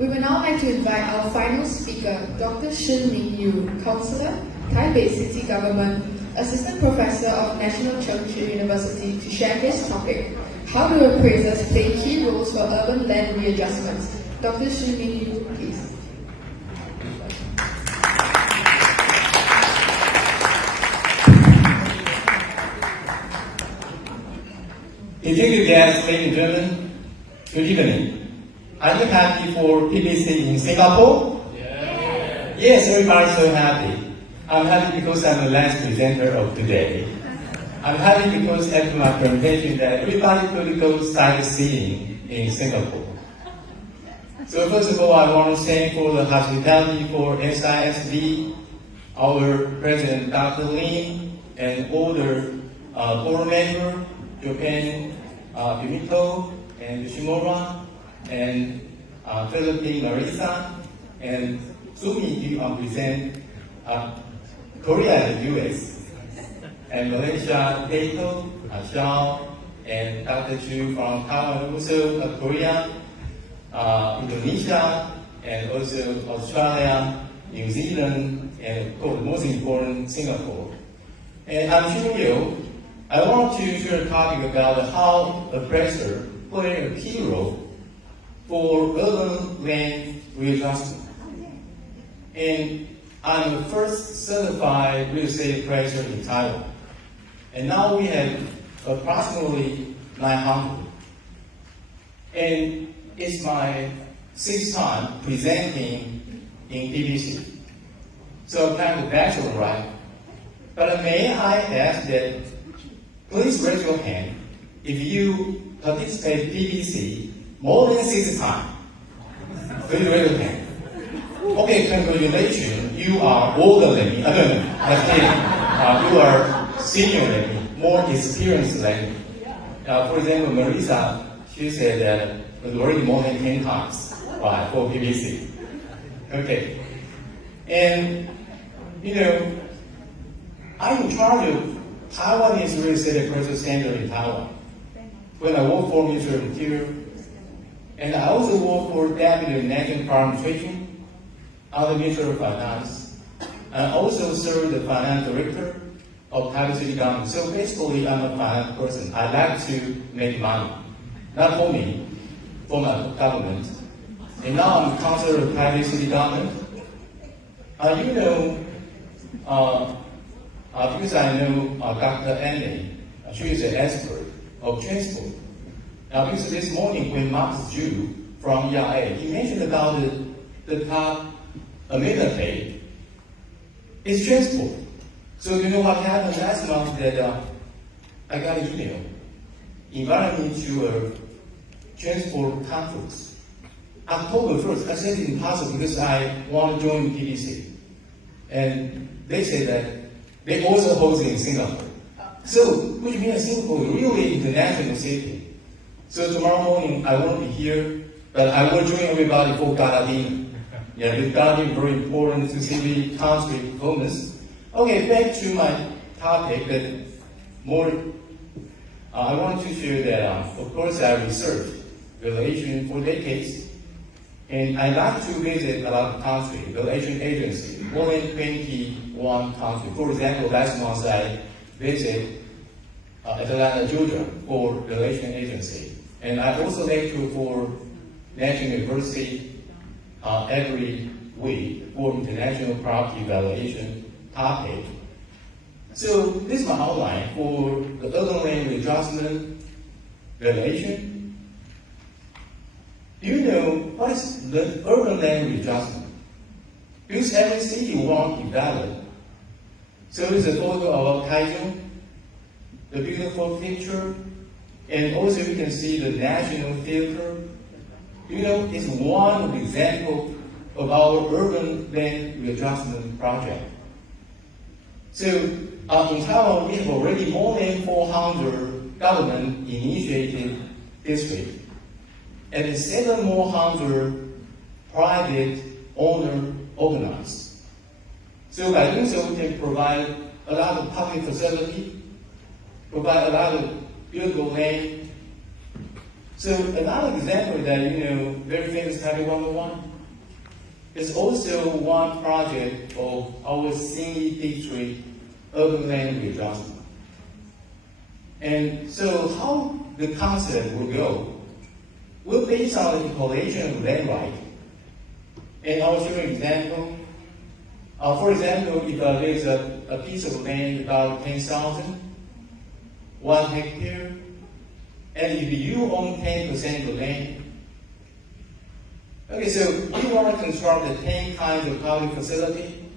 We would now like to invite our final speaker, Dr. Xueling Yew, Counselor, Taipei City Government, Assistant Professor of National Cheng Chi University, to share his topic, How do appraisers play key roles for urban land readjustments? Dr. Xueling Yew, please. Distinguished guests, ladies and gentlemen, good evening. Are you happy for PPC in Singapore? Yes, everybody's so happy. I'm happy because I'm the last presenter of today. I'm happy because after my presentation that everybody could go sightseeing in Singapore. So first of all, I want to thank for the hospitality for SISV, our President Dr. Leung, and all the board members, Japan, Yumiko, and Yoshimura, and Philippine Marisa, and Sumi, you represent Korea and the US, and Malaysia, Dato, Xiao, and Dr. Chu from Taiwan, also Korea, Indonesia, and also Australia, New Zealand, and of course, most important, Singapore. And I'm Xueling, I want to share a topic about how appraiser play a key role for urban land readjustment. And I'm the first certified real estate appraiser in Taiwan. And now we have approximately 900. And it's my 6th time presenting in PPC. So I'm kind of bachelor, right? But may I ask that please raise your hand if you participate in PPC more than 6 times. Please raise your hand. Okay, congratulations. You are older than me. That's kidding. You are senior than me, more experienced than me. For example, Marisa, she said that it was already more than 10 times for PPC. Okay. And, I'm in charge of Taiwanese real estate appraisal center in Taiwan. When I work for Ministry of Interior, and I also work for Deputy National Park Administration, other Ministry of Finance, and I also serve the Finance Director of Taipei City Government. So basically, I'm a finance person. I like to make money, not for me, for my government. And now I'm Counselor of Taipei City Government. Because I know Dr. Annie, she is an expert of transport. Now, because this morning when Marcus Zhu from ERA, he mentioned about the top amenity is transport. So you know what happened last month that I got an email inviting me to a transport conference. October 1st, I said it's impossible because I want to join PPC. And they said that they also host in Singapore. So, which means Singapore is really international city. So tomorrow morning I won't be here, but I will join everybody for Gala dinner. Yeah, because Gala dinner is very important to see the country performance. Okay, back to my topic, but more, I want to share that, of course, I researched Valuation for decades, and I like to visit a lot of countries, Valuation agency, more than 21 countries. For example, last month I visited Atlanta, Georgia for Valuation agency. And I also lecture for National University every week for international property valuation topic. So this is my outline for the urban land readjustment valuation. Do you know what is the urban land readjustment? Because every city wants to develop. So it's a photo of Taichung, the beautiful picture, and also you can see the National Theater. It's one example of our urban land readjustment project. So in Taiwan, we have already more than 400 government-initiated districts, and 700 private owner organized. So by doing so, we can provide a lot of public facility, provide a lot of beautiful land. So another example that very famous Taipei 101 is also one project of our Xueling district Urban Land Readjustment. And so how the concept will go will based on the calculation of land right. And I'll show you an example. For example, if there's a piece of land about 10,000, 1 hectare, and if you own 10% of the land, okay, so we want to construct the 10 kinds of public facility.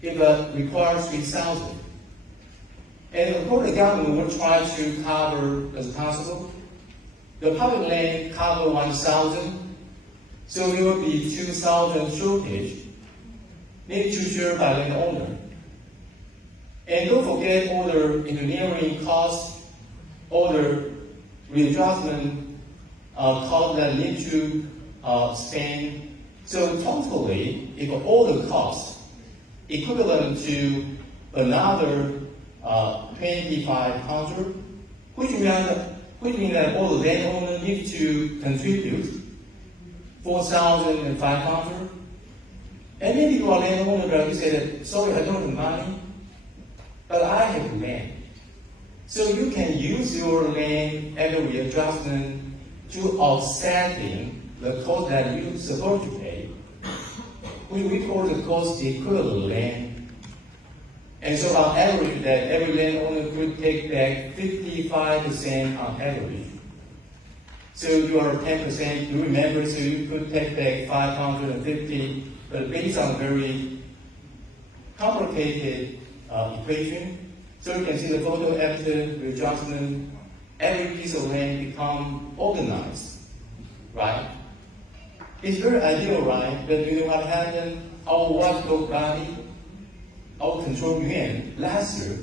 It requires 3,000. And of course, the government will try to cover as possible. The public land cover 1,000, so there will be 2,000 shortage need to share by landowner. And don't forget all the engineering costs, all the readjustment costs that need to spend. So totally, if all the costs equivalent to another 2,500, which means that all the landowners need to contribute 4,500. And maybe you are landowner and you say that, sorry, I don't have money, but I have land. So you can use your land as a readjustment to offsetting the cost that you're supposed to pay, which we call the cost equivalent land. And so on average, that every landowner could take back 55% on average. So you are 10%, you remember, so you could take back 550, but based on very complicated equation. So you can see the photo after readjustment, every piece of land become organized, right? It's very ideal, right? But you know what happened? Our watchdog body, our control yuan last year,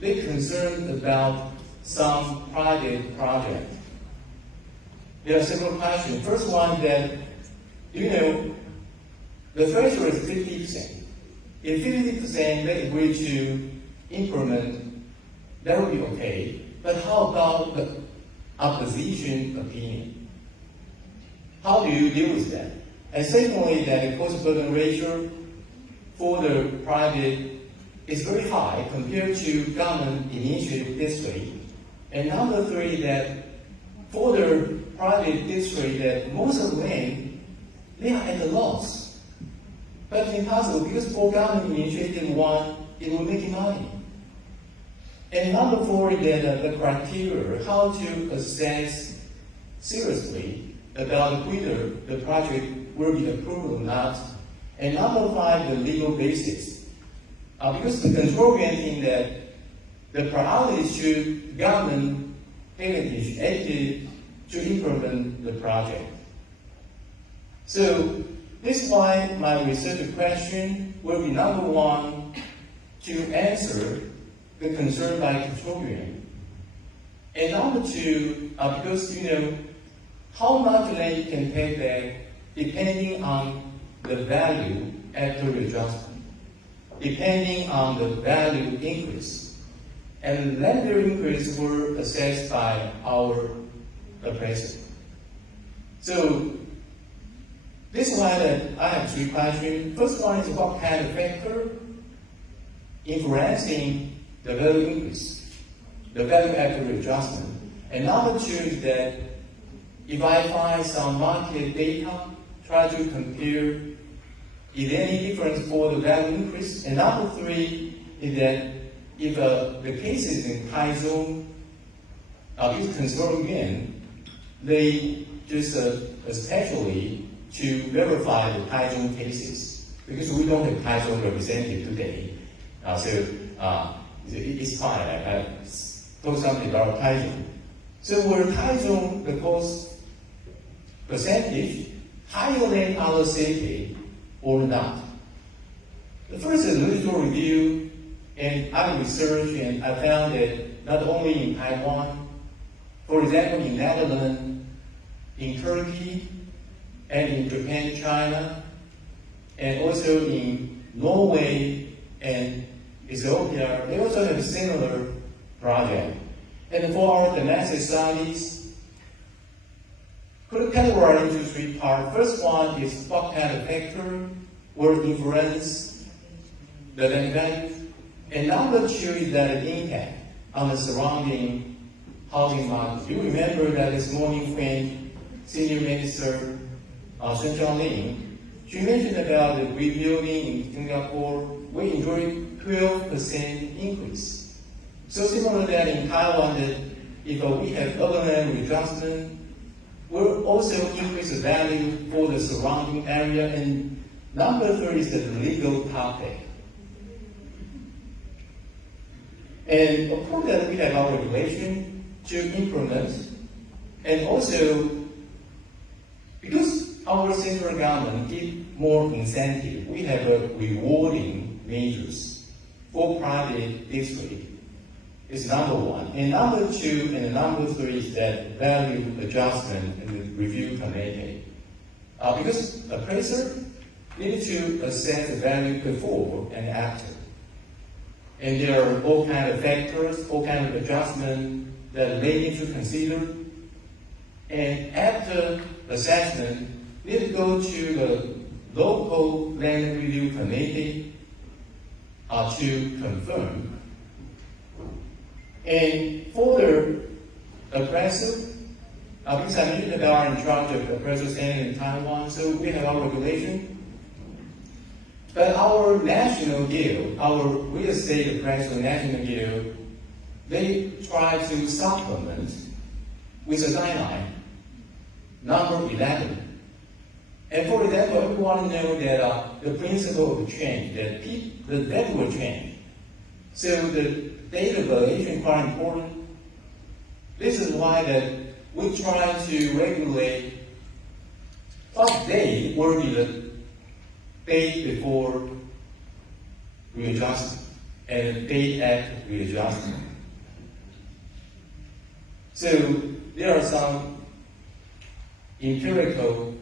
they're concerned about some private project. There are several questions. First one that, the threshold is 50%. If 50% they agree to implement, that would be okay. But how about the opposition opinion? How do you deal with that? And secondly, that the cost burden ratio for the private is very high compared to government initiative district. And number three, that for the private district, that most of the land, they are at a loss. But it's impossible because for government initiative one, it will make money. And number four is that the criteria, how to assess seriously about whether the project will be approved or not. And number five, the legal basis. Because the control yuan think that the priority should government entity acted to implement the project. So this is why my research question will be number one, to answer the concern by control yuan. And number two, because how much land you can pay back depending on the value after readjustment, depending on the value increase. And land value increase were assessed by our appraiser. So this is why that I have three questions. First one is what kind of factor influencing the value increase, the value after readjustment. And number two is that if I find some market data, try to compare is there any difference for the value increase. And number three is that if the cases in high zone are used control yuan, they just especially to verify the high zone cases, because we don't have high zone representative today. It's fine. I told something about high zone. So where high zone, the cost percentage higher than other city or not. The first is literature review, and I researched and I found that not only in Taiwan, for example, in Netherlands, in Turkey, and in Japan, China, and also in Norway and Ethiopia, they also have a similar project. And for our domestic studies, could categorize into three parts. First one is what kind of factor will influence the land value. And number two is that the impact on the surrounding housing market. You remember that this morning when Senior Minister Xueling, she mentioned about the rebuilding in Singapore, we enjoyed 12% increase. So similar that in Taiwan, that if we have urban land readjustment, we'll also increase the value for the surrounding area. And number three is the legal topic. And of course that we have our regulation to implement, and also because our central government give more incentive, we have a rewarding measures for private district. Is number one. And number two and number three is that value adjustment and the review committee. Because appraiser need to assess the value before and after. And there are all kind of factors, all kind of adjustment that they need to consider. And after assessment, need to go to the local land review committee to confirm. And for the appraiser, because I mentioned that they are in charge of appraisal standing in Taiwan, so we have our regulation. But our national guild, our real estate appraisal national guild, they try to supplement with a guideline, number 11. And for example, everyone knows that the principle of change, that the data will change. So the data valuation is quite important. This is why that we try to regulate what day will be the day before readjustment and the day after readjustment. So there are some empirical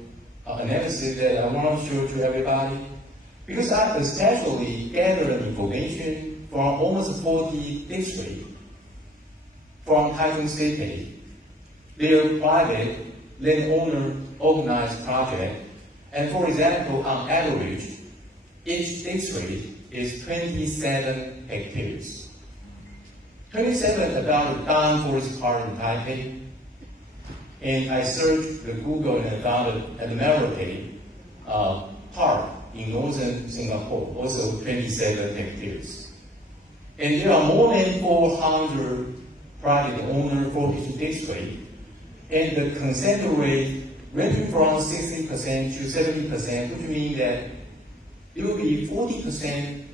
analysis that I want to show to everybody, because I especially gathered information from almost 40 districts from Taichung City. They are private landowner organized project, and for example, on average, each district is 27 hectares. 27 about the Down Forest Park in Taipei. And I searched the Google and found an Admiralty Park in northern Singapore, also 27 hectares. And there are more than 400 private owners for each district. And the consent rate ranging from 60% to 70%, which means that it will be 40%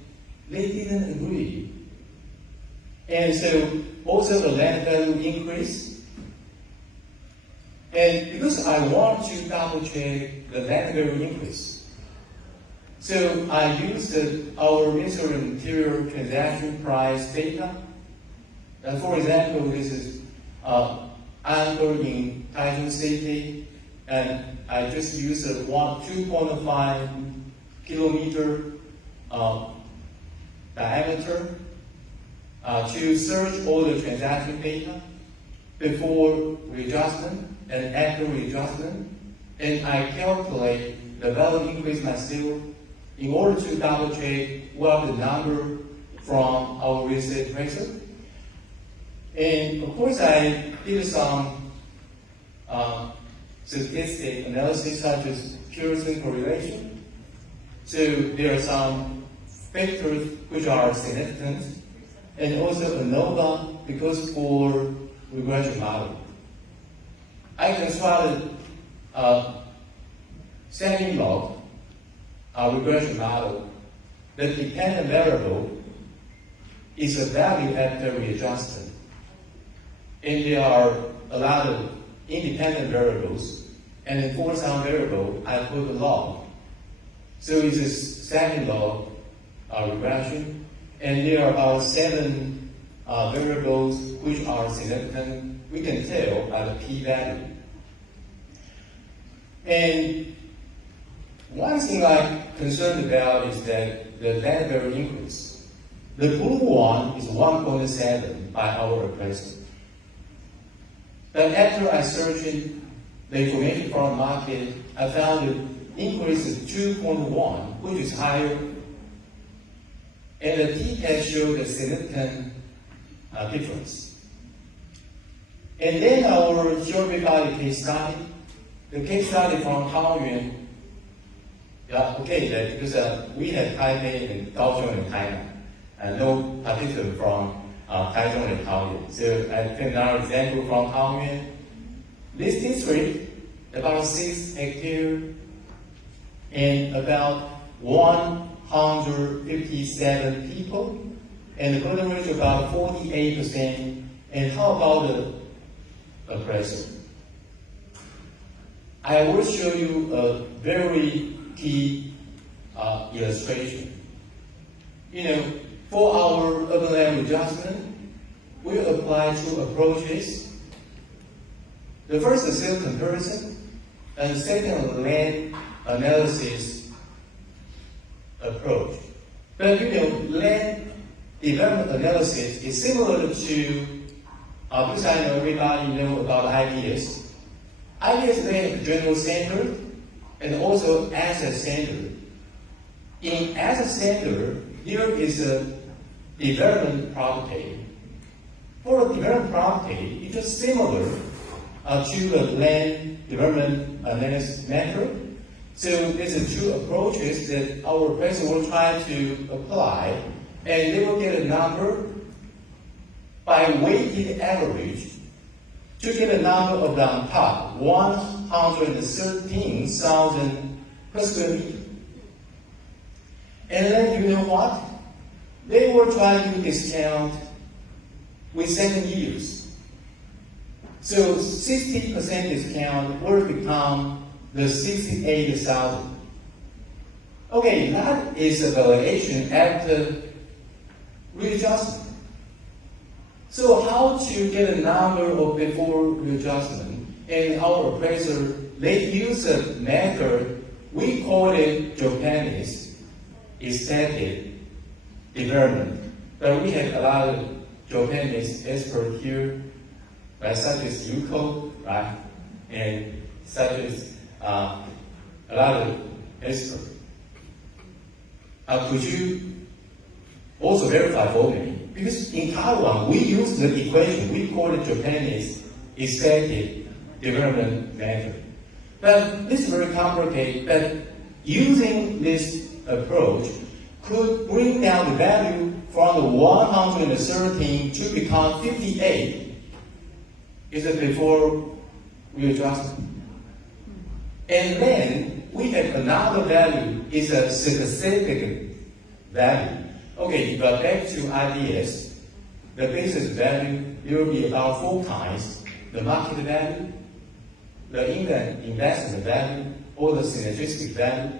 they didn't agree. And so also the land value increase. And because I want to double check the land value increase, so I used our Ministry of Interior transaction price data. And for example, this is anchored in Taichung City, and I just used a 2.5 kilometer diameter to search all the transaction data before readjustment and after readjustment, and I calculate the value increase myself in order to double check what the number from our real estate appraiser. And of course, I did some statistic analysis such as Pearson correlation. So there are some factors which are significant, and also ANOVA because for regression model. I constructed a semi-log regression model. The dependent variable is a value after readjustment. And there are a lot of independent variables, and for some variable, I put a log. So it's a semi-log regression, and there are about 7 variables which are significant. We can tell by the p-value. And one thing I'm concerned about is that the land value increase. The blue one is 1.7 by our appraiser. But after I searched the information from the market, I found the increase is 2.1, which is higher. And the t-test showed a significant difference. And then our survey by the case study. The case study from Taoyuan, because we had Taipei and Kaohsiung and Tainan, and no participant from Taichung and Taoyuan. So I take another example from Taoyuan. This district, about 6 hectares, and about 157 people, and the golden ratio about 48%. And how about the appraisal? I will show you a very key illustration. For our urban land readjustment, we apply 2 approaches. The first is sales comparison, and the second land analysis approach. But land development analysis is similar to, because I know everybody know about IRAS. IRAS, they have general standard and also asset standard. In asset standard, here is a development property. For a development property, it's just similar to the land development analysis method. So these are 2 approaches that our appraiser will try to apply, and they will get a number by weighted average to get a number of the top 113,000 per square meter. And then you know what? They will try to discount with 7 years. So 60% discount will become the 68,000. Okay, that is a valuation after readjustment. So how to get a number of before readjustment? And our appraiser, they use a method, we call it Japanese aesthetic development. But we have a lot of Japanese experts here, right, such as Yuko, right, and such as a lot of experts. Could you also verify for me? Because in Taiwan, we use the equation, we call it Japanese aesthetic development method. But this is very complicated, but using this approach could bring down the value from the 113 to become 58. Is it before readjustment? And then we have another value, is a specific value. Okay, if I back to IDS, the basis value will be about 4 times the market value, the investment value, or the synergistic value.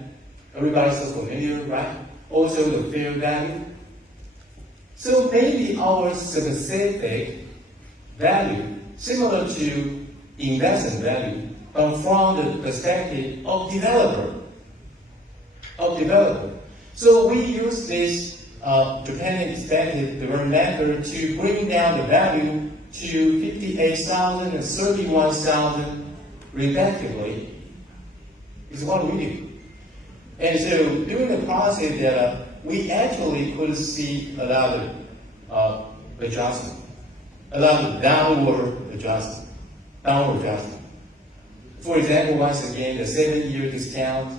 Everybody's so familiar, right? Also the fair value. So maybe our specific value, similar to investment value, but from the perspective of developer. So we use this Japanese aesthetic development method to bring down the value to 58,000 and 31,000 respectively. Is what we do. And so during the process that we actually could see a lot of adjustment, a lot of downward adjustment. For example, once again, the 7-year discount,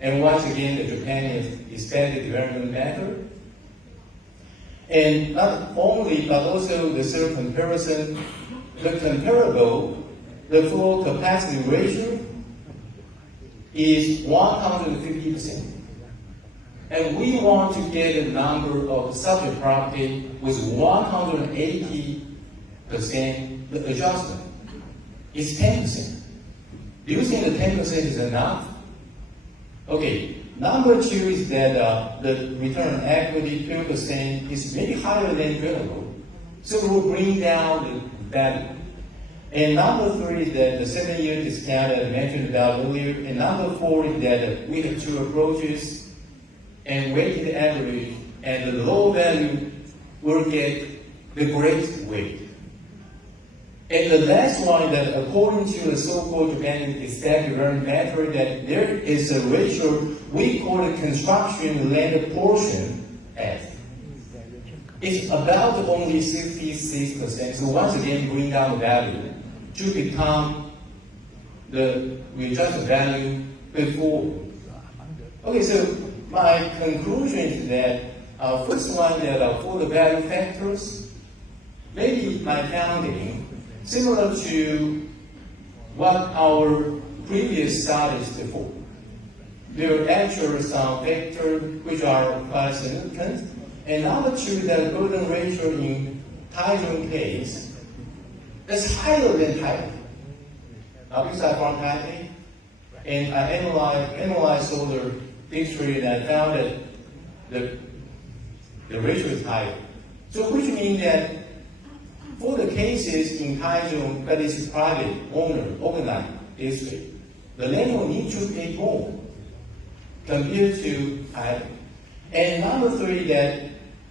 and once again, the Japanese aesthetic development method. And not only, but also the sales comparison, the comparable, the full capacity ratio is 150%. And we want to get a number of such a property with 180%, the adjustment is 10%. Do you think the 10% is enough? Okay, number 2 is that the return on equity 12% is maybe higher than general. So we'll bring down the value. And number 3 is that the 7-year discount that I mentioned about earlier. And number 4 is that we have 2 approaches and weighted average, and the low value will get the great weight. And the last one that according to the so-called Japan Stack Learn Method, that there is a ratio we call the construction land portion as. It's about only 66%. So once again, bring down the value to become the readjusted value before. Okay, so my conclusion is that first one that for the value factors, maybe my counting similar to what our previous studies before. There are actually some factors which are quite significant. And number two, the burden ratio in Taichung case is higher than Taipei. Now, because I'm from Taipei, and I analyzed all the history, and I found that the ratio is higher. So, which means that for the cases in Taichung that is private owner, organized district, the landlord needs to pay more compared to Taipei. And number three, that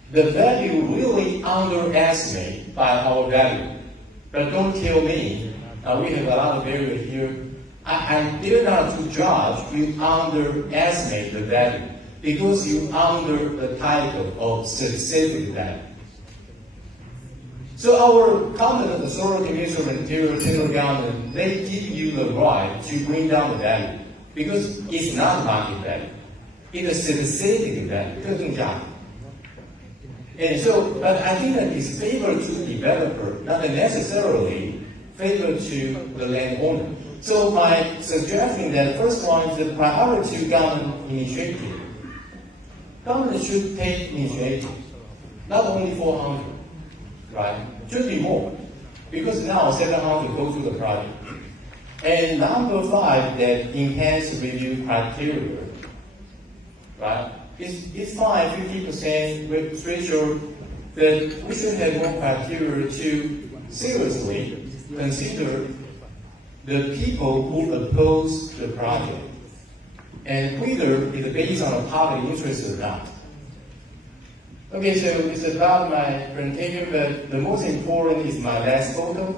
the value really underestimated by our value. But don't tell me, we have a lot of value here. I dare not to judge you underestimate the value because you under the title of specific value. So our competent authority, Minister of Interior, General Government, they give you the right to bring down the value because it's not market value. It's a specific value, 更加. And so, but I think that it's favor to developer, not necessarily favor to the landowner. So my suggestion that first one is the priority government initiative. Government should take initiative, not only 400, right? Should be more, because now 700 go to the project. And number five, that enhanced review criteria, right? It's fine, 50% threshold, that we should have more criteria to seriously consider the people who oppose the project, and whether it's based on a public interest or not. Okay, so it's about my presentation, but the most important is my last photo.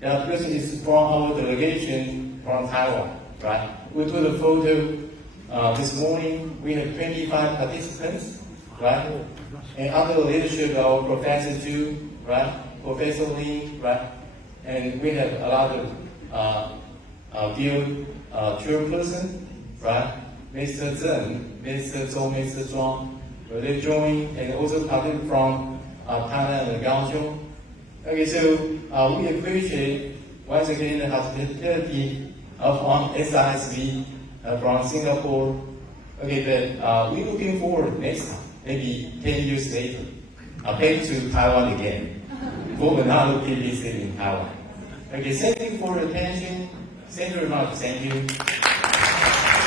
Because it's from our delegation from Taiwan, right? We took a photo this morning. We have 25 participants, right? And under the leadership of our Professor Zhu, right? Professor Lin, right? And we have a lot of field chairperson, right? Mr. Zheng, Mr. Zhou, Mr. Zhuang. They joined and also parted from Thailand and Kaohsiung. Okay, so we appreciate once again the hospitality of SISV from Singapore. Okay, but we're looking forward next time, maybe 10 years later, back to Taiwan again for another PPC in Taiwan. Okay, thank you for your attention. Thank you very much. Thank you.